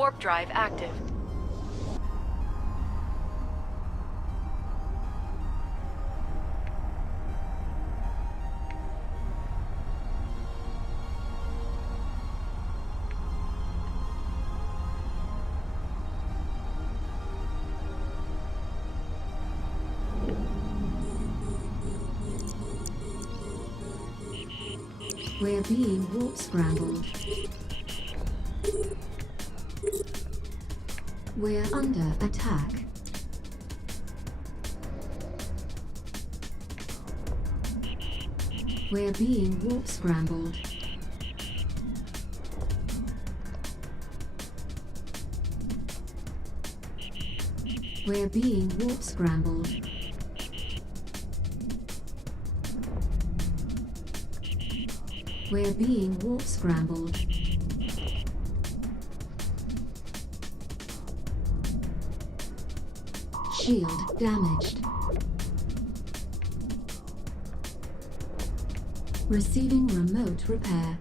Warp drive active. We're being warp scrambled. We're under attack. We're being warp scrambled. We're being warp scrambled. We're being warp scrambled. Shield damaged. Receiving remote repair.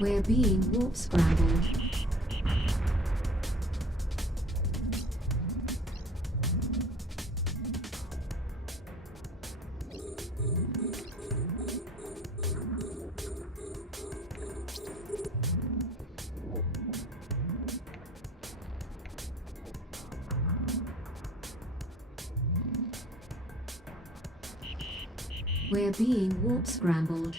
We're being warp scrambled. We're being warp scrambled.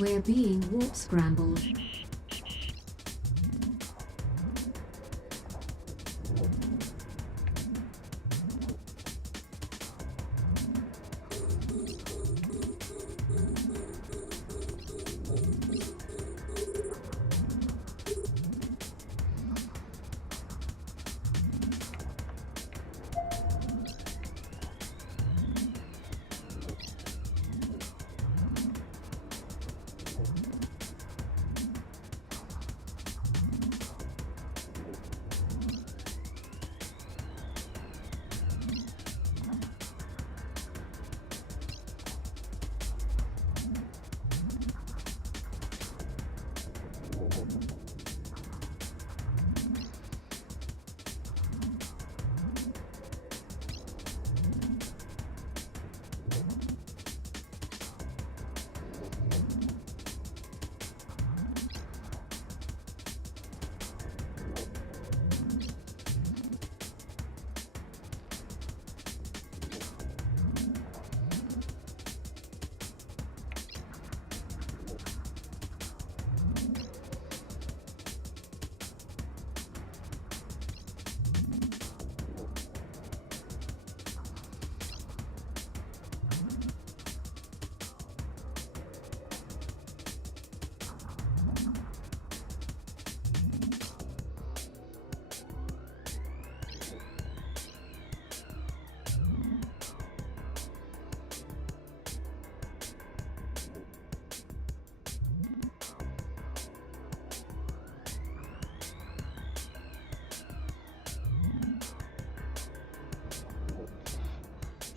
We're being warp scrambled.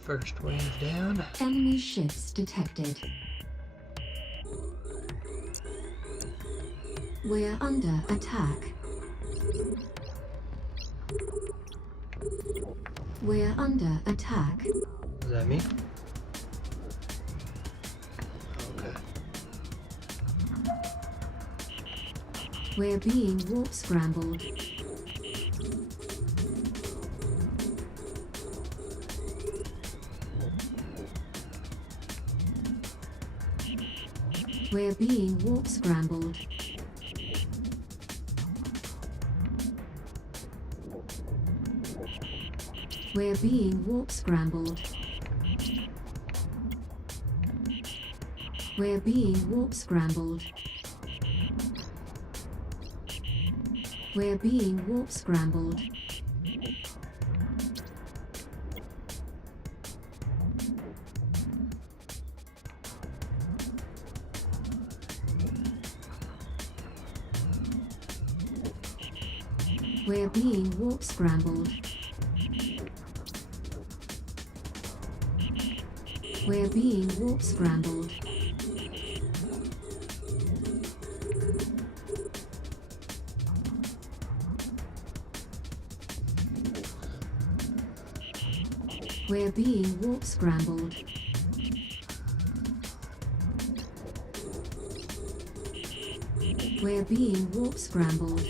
First wave down. Enemy ships detected. We're under attack. We're under attack. Is that me? Okay. We're being warp scrambled. We're being warp scrambled. We're being warp scrambled. We're being warp scrambled. We're being warp scrambled. We're being warp scrambled. We're being warp scrambled. We're being warp scrambled. We're being warp scrambled.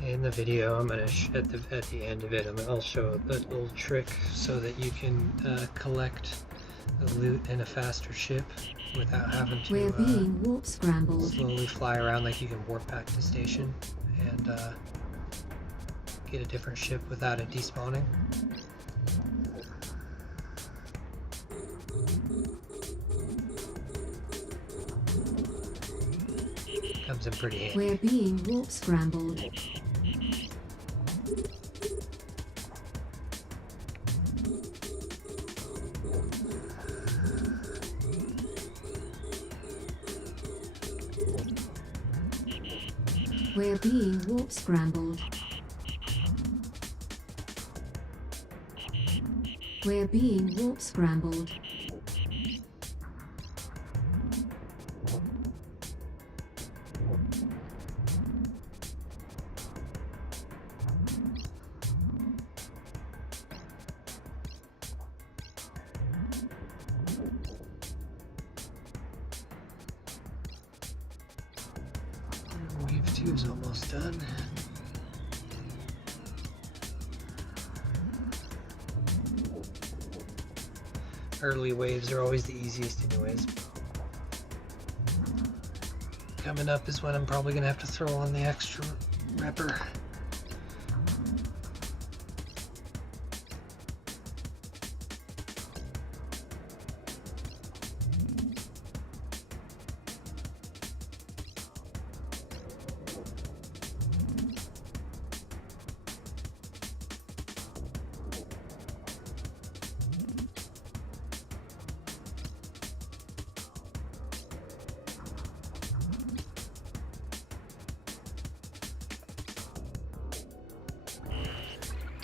In the video, I'm going to at the end of it, I'll show a little trick so that you can collect the loot in a faster ship without having to We're being warp scrambled. slowly fly around. Like you can warp back to station and get a different ship without it despawning. Comes in pretty handy. We're being warp scrambled. We're being warp scrambled. We're being warp scrambled. Wave 2's almost done. Early waves are always the easiest anyways. Coming up is when I'm probably going to have to throw on the extra repper.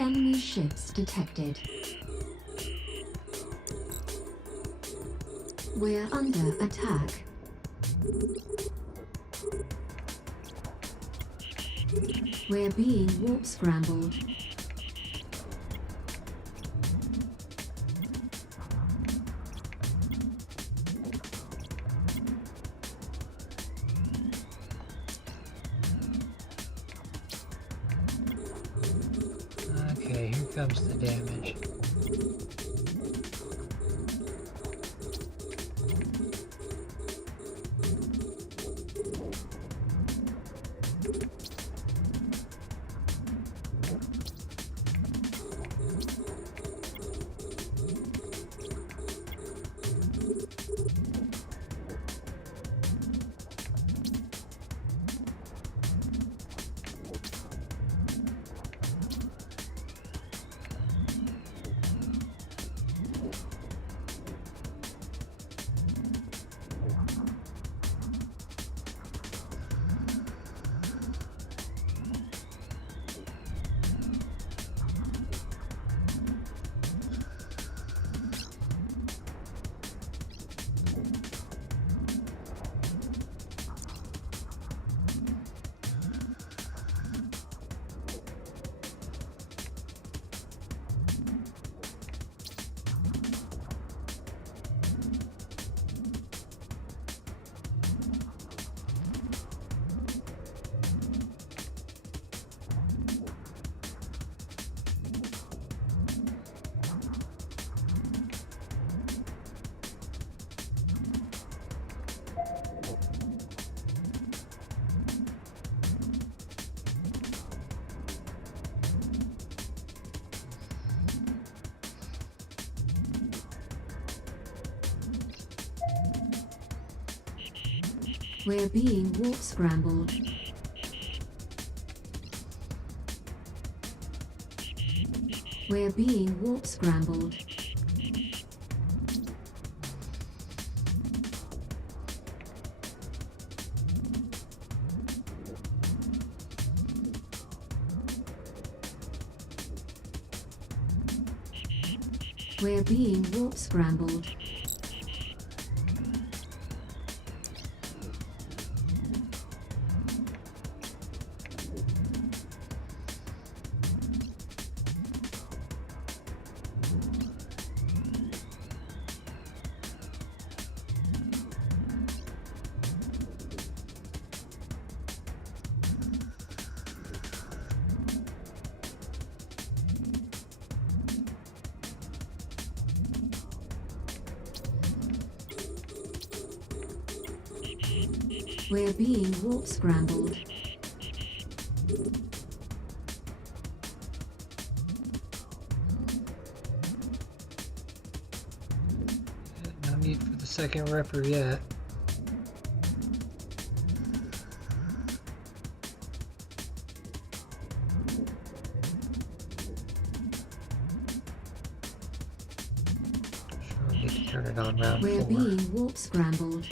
Enemy ships detected. We're under attack. We're being warp scrambled. Okay, here comes the damage. We're being warp scrambled. We're being warp scrambled. We're being warp scrambled. We're being warp scrambled. No need for the second repper yet. Sure, I need to turn it on round We're 4. being warp scrambled.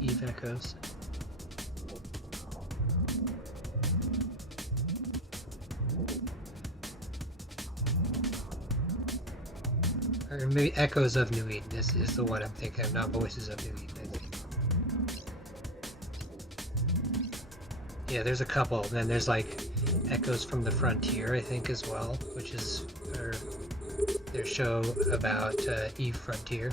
Eve echoes. Or maybe Echoes of New Eden is the one I'm thinking of, not Voices of New Eden, I think. Yeah, there's a couple. And then there's like Echoes from the Frontier, I think, as well, which is their show about Eve Frontier.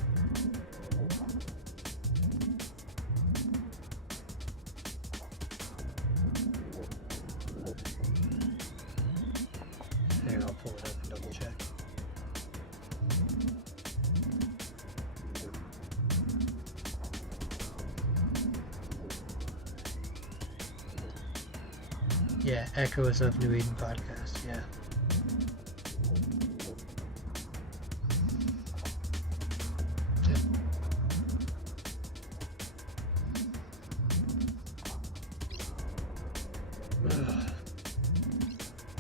There, I'll pull it up and double check. Yeah, Echoes of New Eden podcast, yeah.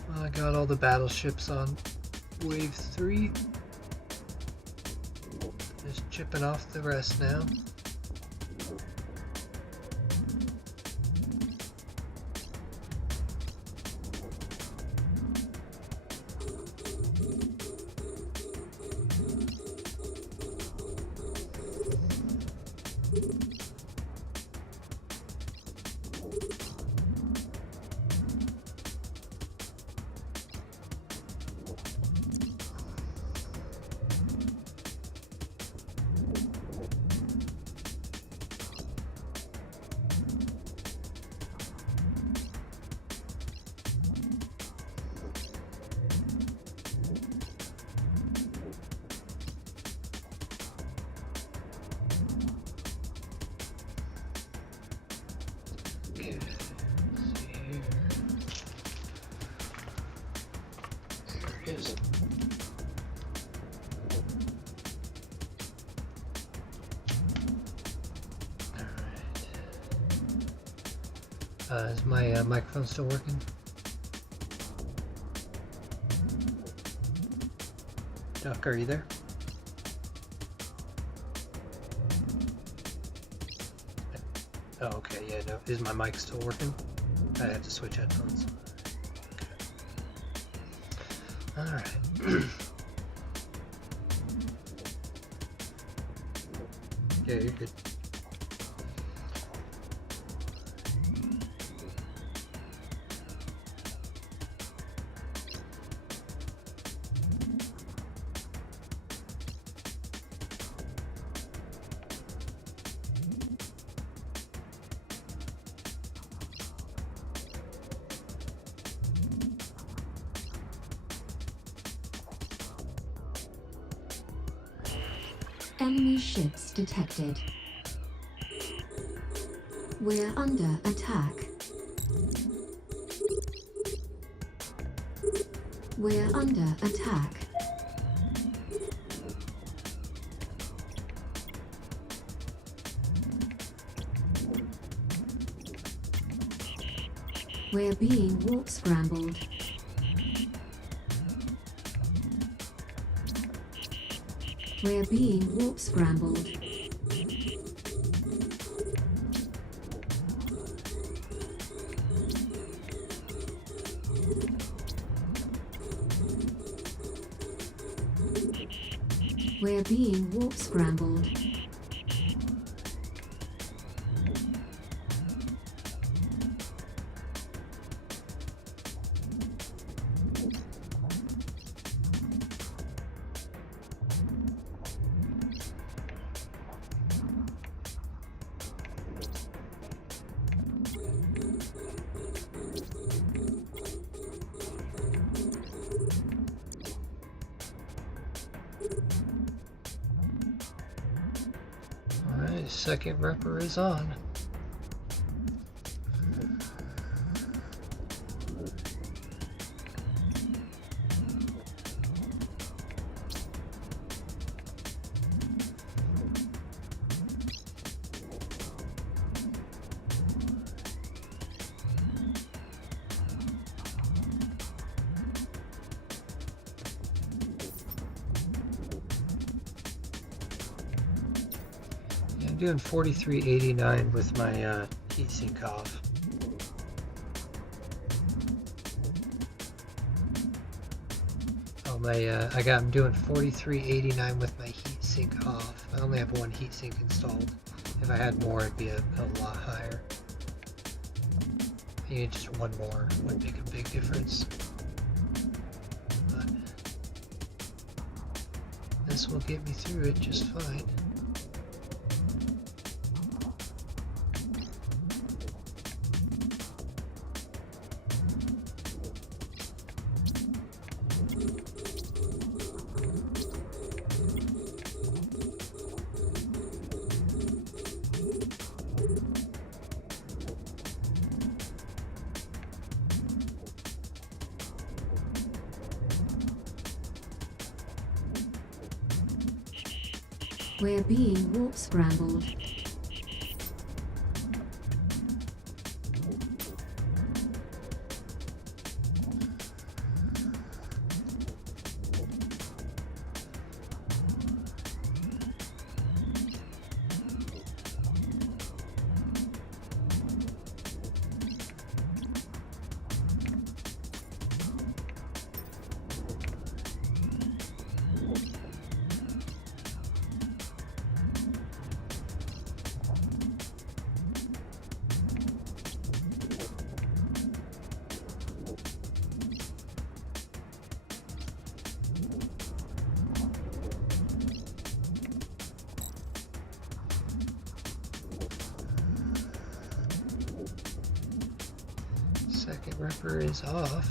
Well, I got all the battleships on wave 3. Just chipping off the rest now. Is my microphone still working? Duck, are you there? Oh, okay, yeah, no. Is my mic still working? I have to switch headphones. Okay. Alright. Yeah, you're good. Enemy ships detected. We're under attack. We're under attack. We're being warp scrambled. We're being warp scrambled. We're being warp scrambled. Alright, second repper is on. I'm doing 4389 with my heatsink off. Oh my! I'm doing 4389 with my heatsink off. I only have one heatsink installed. If I had more, it'd be a lot higher. I need just one more would make a big difference. But this will get me through it just fine. We're being warp scrambled. Second repper is off.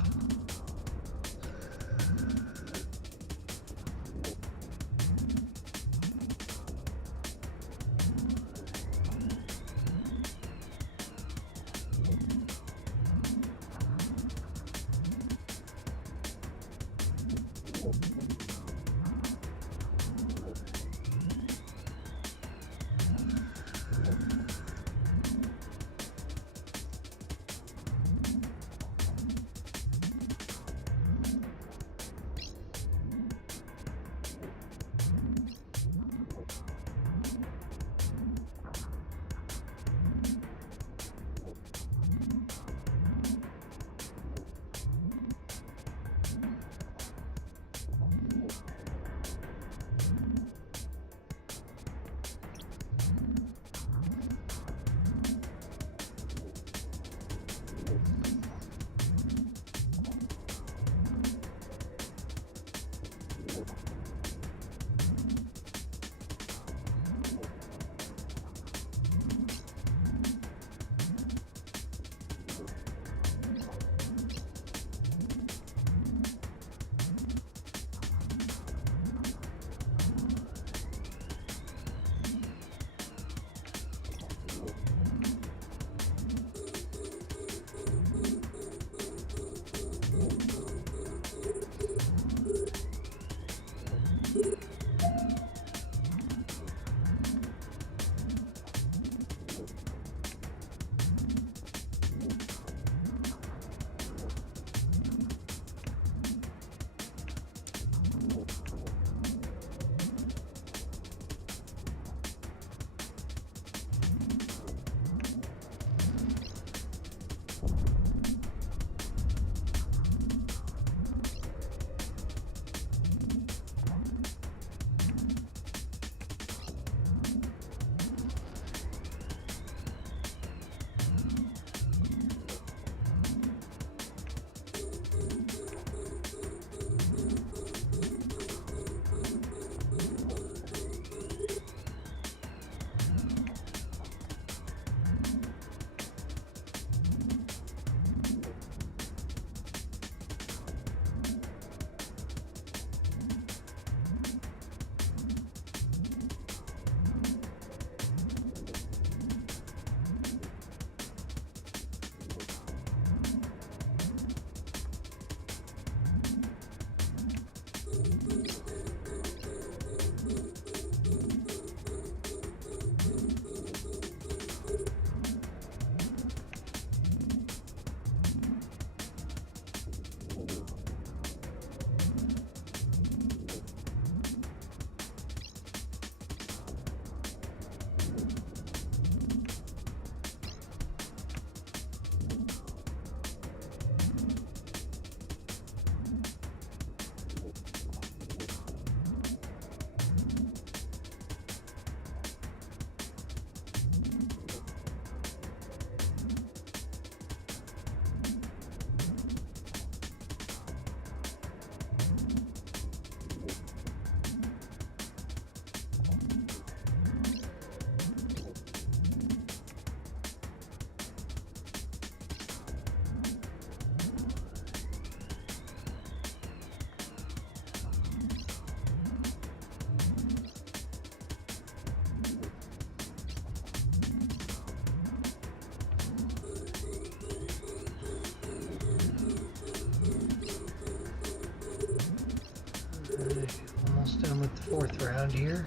4th round here.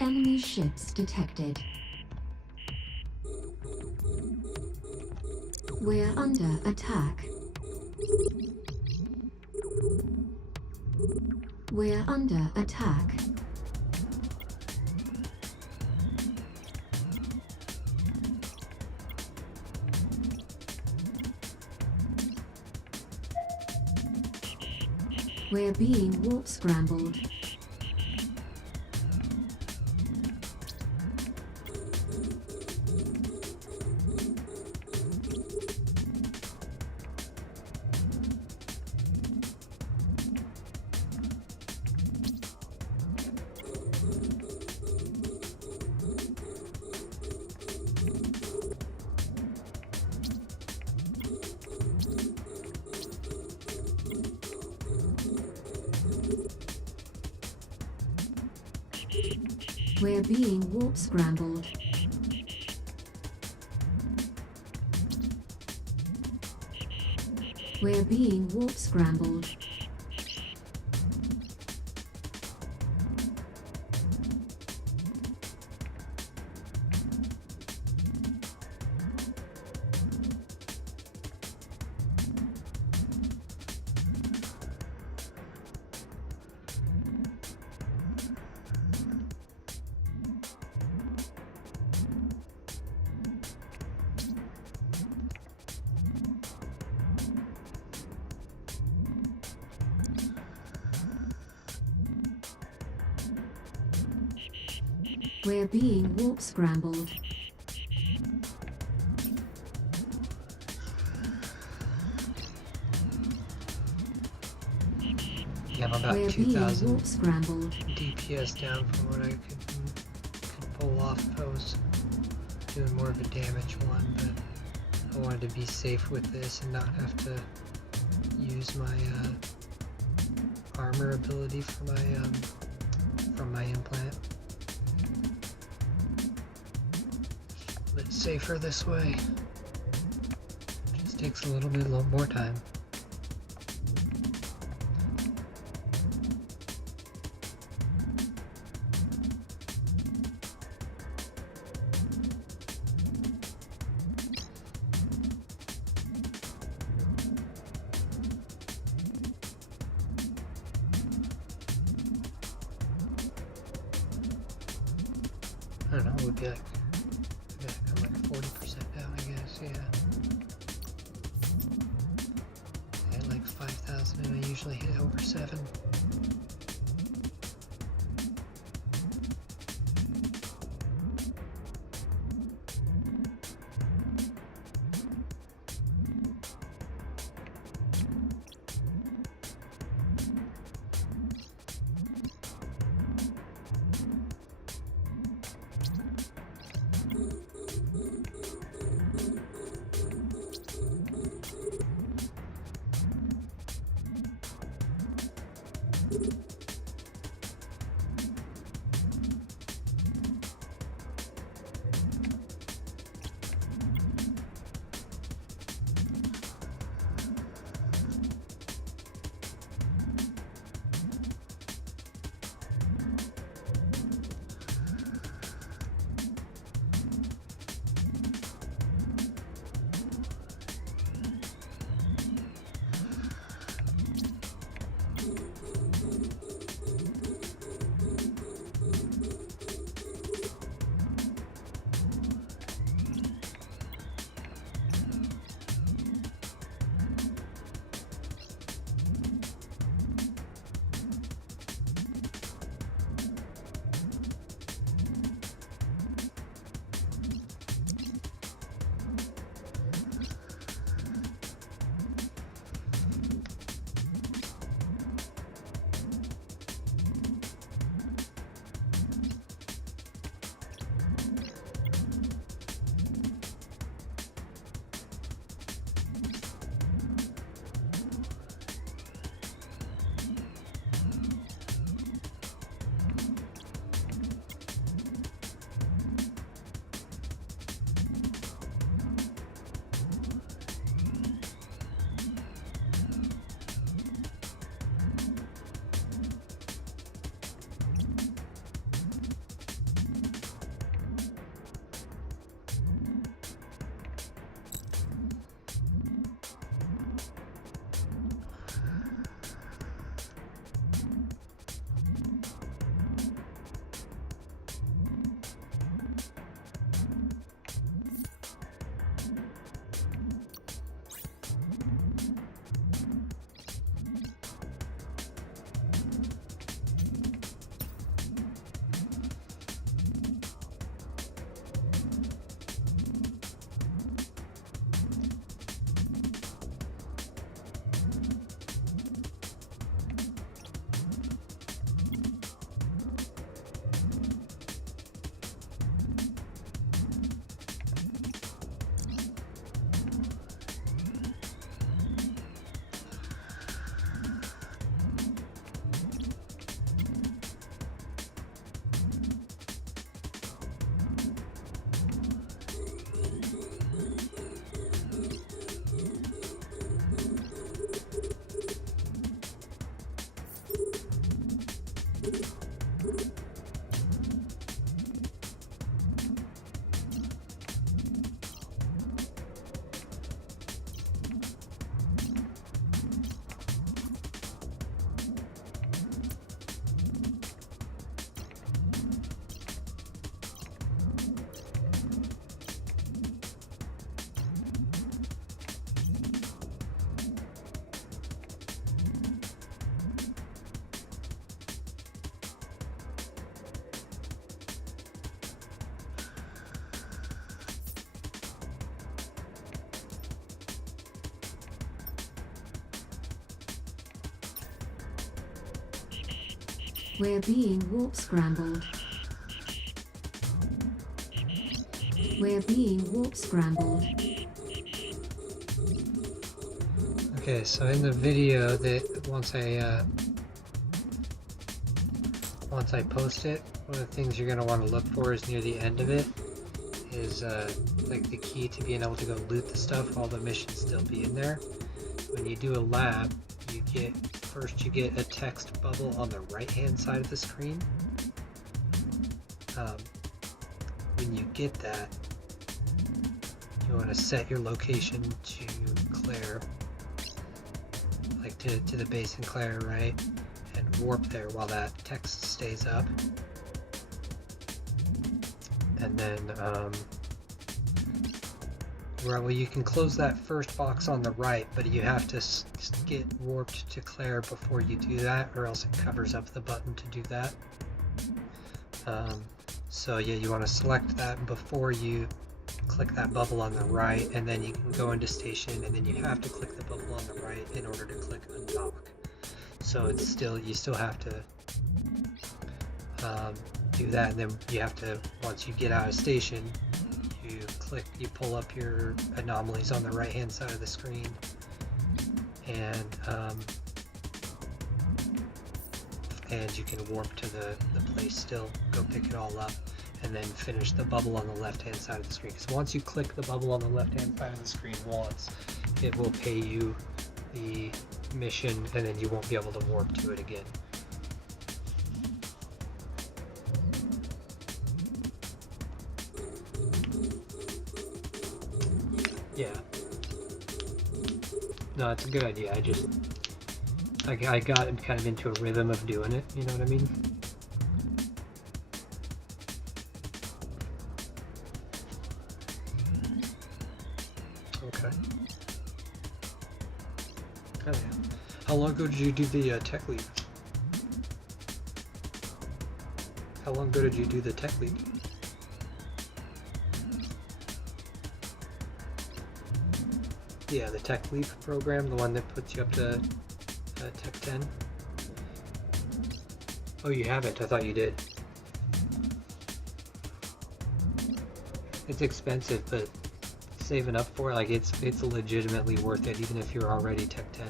Enemy ships detected. We're under attack. We're under attack. We're being warp scrambled. We're being warp scrambled. We're being warp scrambled. We're being warp scrambled. Yeah, I'm about We're being 2,000 warp scrambled. DPS down from what I could pull off if I was doing more of a damage one, but I wanted to be safe with this and not have to use my armor ability for my from my implant. A bit safer this way. Just takes a little bit more time. I don't know, it would be like, I'm like 40% down, I guess, yeah. I had like 5,000 and I usually hit over 7. We're being warp scrambled. We're being warp scrambled. Okay, so in the video that once I post it, one of the things you're gonna want to look for is near the end of it is like the key to being able to go loot the stuff while the missions still be in there. When you do a lab, you get a text bubble on the right hand side of the screen. When you get that, you want to set your location to Claire, like to the base in Claire, right? And warp there while that text stays up. And then, well, you can close that first box on the right, but you have to get warped to Claire before you do that, or else it covers up the button to do that. So yeah, you want to select that before you click that bubble on the right, and then you can go into station, and then you have to click the bubble on the right in order to click undock. So it's still, you still have to do that, and then you have to, once you get out of station, you pull up your anomalies on the right hand side of the screen, and you can warp to the place still, go pick it all up, and then finish the bubble on the left hand side of the screen. Because once you click the bubble on the left hand side of the screen once, it will pay you the mission, and then you won't be able to warp to it again. Yeah. No, it's a good idea. I got kind of into a rhythm of doing it, you know what I mean? Okay. Oh yeah. How long ago did you do the tech leap? How long ago did you do the tech leap? Yeah, the Tech Leap program, the one that puts you up to Tech 10. Oh, you haven't? I thought you did. It's expensive, but saving up for it, like it's legitimately worth it, even if you're already Tech 10.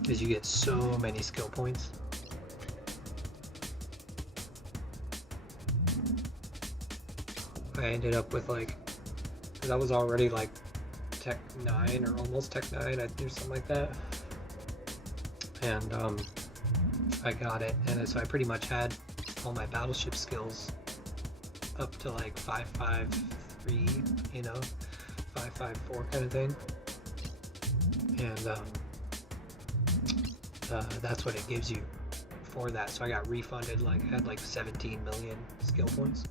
Because you get so many skill points. I ended up with like, because I was already like Tech 9 or almost Tech 9, I think, something like that. And I got it, and so I pretty much had all my battleship skills up to like 5.5.3, you know, 5.5.4 kind of thing. And that's what it gives you for that. So I got refunded, like I had like 17 million skill points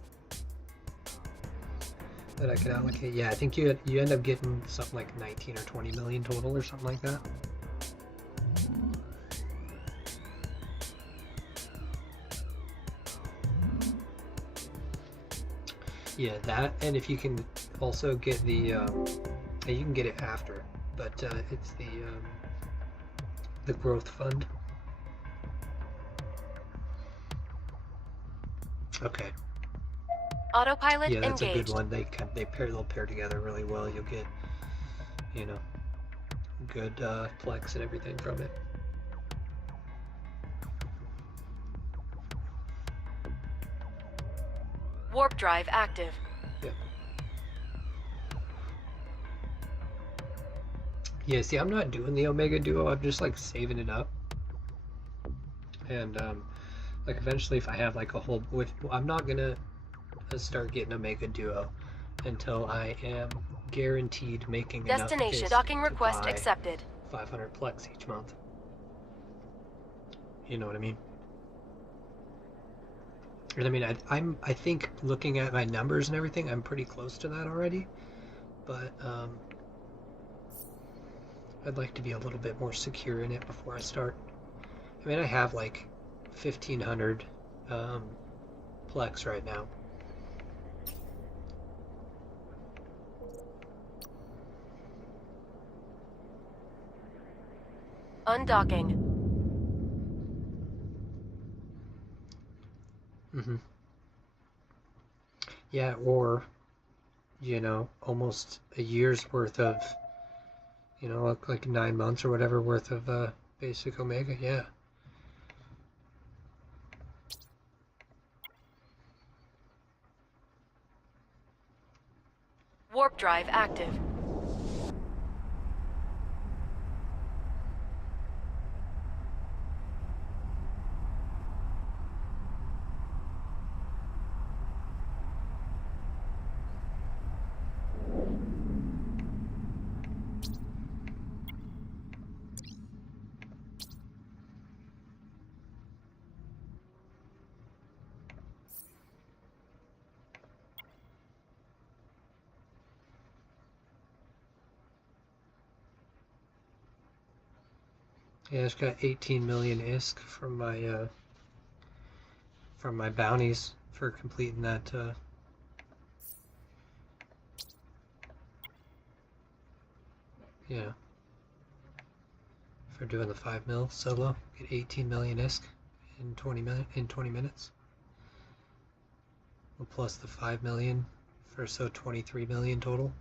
that I could allocate. Yeah, I think you end up getting something like 19 or 20 million total or something like that. Yeah, that, and if you can also get the, you can get it after, but it's the growth fund. Okay. Autopilot Yeah, that's engaged. a good one. They'll pair together really well. You'll get, you know, good flex and everything from it. Warp drive active. Yeah. Yeah, see, I'm not doing the Omega Duo. I'm just like saving it up. And like eventually, if I have like a whole, I'm not gonna start getting Omega Duo until I am guaranteed making Destination enough docking to request buy accepted. 500 plex each month. You know what I mean? And I mean, I think looking at my numbers and everything, I'm pretty close to that already. But I'd like to be a little bit more secure in it before I start. I mean, I have like 1,500 plex right now. Undocking. Mm-hmm. Yeah, or, almost a year's worth of, like 9 months or whatever worth of basic Omega, yeah. Warp drive active. Yeah, I just got 18 million ISK from my bounties for completing that. Yeah, for doing the 5 mil solo, get 18 million ISK in 20 minutes. Well, plus the 5 million for 23 million total.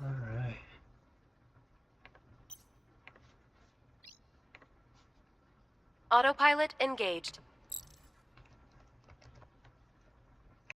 All right. Autopilot engaged.